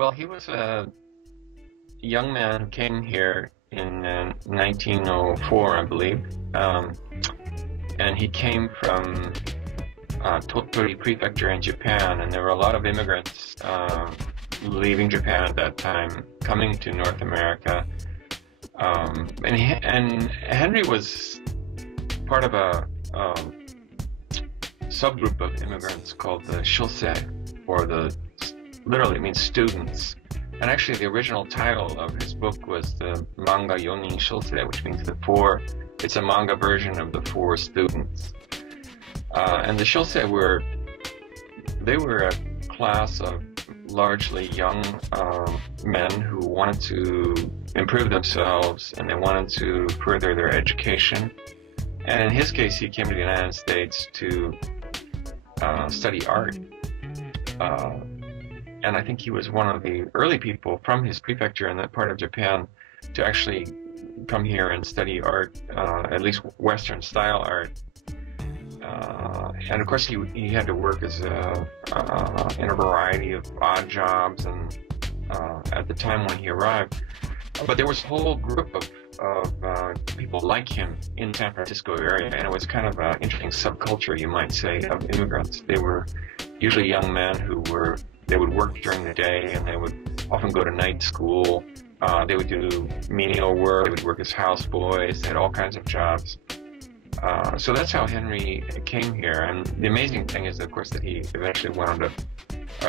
Well, he was a young man who came here in 1904, I believe, and he came from Tottori Prefecture in Japan, and there were a lot of immigrants leaving Japan at that time, coming to North America. And Henry was part of a subgroup of immigrants called the Shosei, or literally means students. And actually the original title of his book was the Manga Yonin Shosei, which means it's a manga version of the four students. And the Shosei were a class of largely young men who wanted to improve themselves, and they wanted to further their education. And in his case, he came to the United States to study art. And I think he was one of the early people from his prefecture in that part of Japan to actually come here and study art, at least Western style art. And of course he had to work as in a variety of odd jobs and at the time when he arrived. But there was a whole group of people like him in San Francisco area, and it was kind of an interesting subculture, you might say, of immigrants. They were usually young men they would work during the day, and they would often go to night school. They would do menial work, they would work as houseboys, they had all kinds of jobs. So that's how Henry came here, and the amazing thing is, of course, that he eventually wound up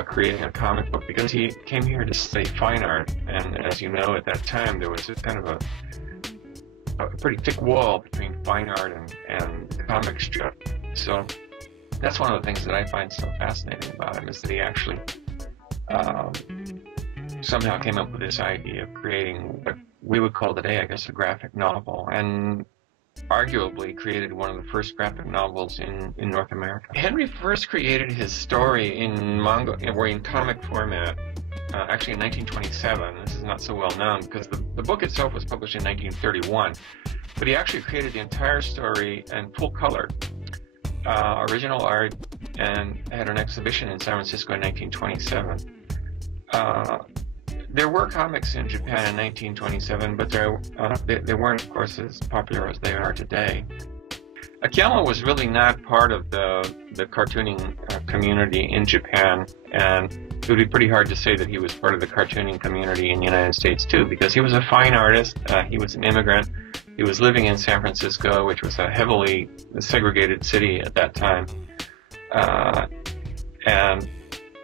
creating a comic book because he came here to study fine art, and as you know, at that time there was kind of a pretty thick wall between fine art and the comic strip. So that's one of the things that I find so fascinating about him, is that he actually somehow came up with this idea of creating what we would call today, I guess, a graphic novel, and arguably created one of the first graphic novels in North America. Henry first created his story in manga, or in comic format, actually in 1927. This is not so well known because the book itself was published in 1931, but he actually created the entire story in full color, original art, and had an exhibition in San Francisco in 1927. There were comics in Japan in 1927, but they weren't, of course, as popular as they are today. Kiyama was really not part of the cartooning community in Japan, and it would be pretty hard to say that he was part of the cartooning community in the United States too, because he was a fine artist, he was an immigrant, he was living in San Francisco, which was a heavily segregated city at that time, and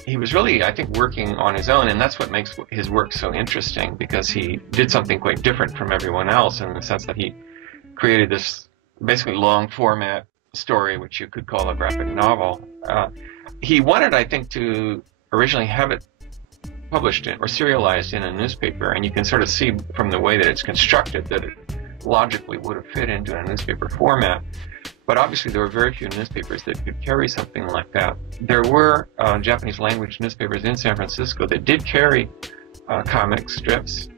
he was really, I think, working on his own, and that's what makes his work so interesting, because he did something quite different from everyone else in the sense that he created this basically long format story, which you could call a graphic novel. He wanted, I think, to originally have it published or serialized in a newspaper, and you can sort of see from the way that it's constructed that it logically would have fit into a newspaper format. But obviously there were very few newspapers that could carry something like that. There were Japanese language newspapers in San Francisco that did carry comic strips,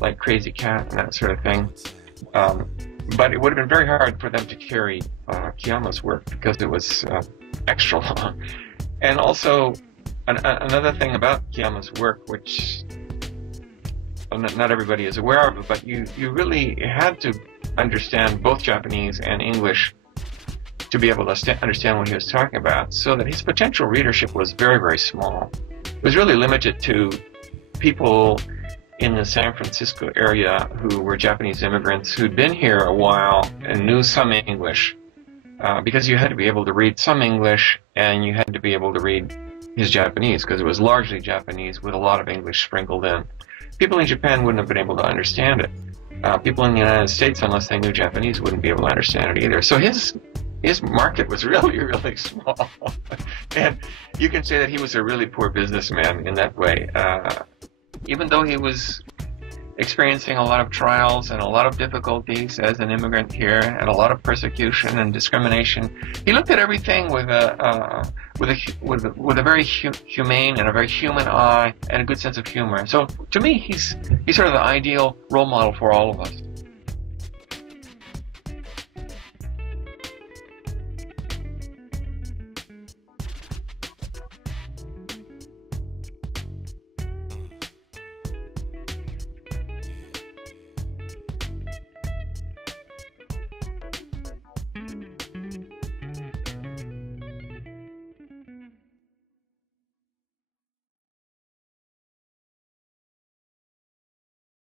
like Crazy Cat and that sort of thing. But it would have been very hard for them to carry Kiyama's work because it was extra long. And also, another thing about Kiyama's work, which not everybody is aware of, but you really had to understand both Japanese and English to be able to understand what he was talking about, so that his potential readership was very, very small. It was really limited to people in the San Francisco area who were Japanese immigrants who'd been here a while and knew some English, because you had to be able to read some English and you had to be able to read his Japanese, because it was largely Japanese with a lot of English sprinkled in. People in Japan wouldn't have been able to understand it. People in the United States, unless they knew Japanese, wouldn't be able to understand it either. So his market was really, really small. And you can say that he was a really poor businessman in that way. Even though he was experiencing a lot of trials and a lot of difficulties as an immigrant here, and a lot of persecution and discrimination, he looked at everything with a very humane and a very human eye and a good sense of humor. So to me, he's sort of the ideal role model for all of us.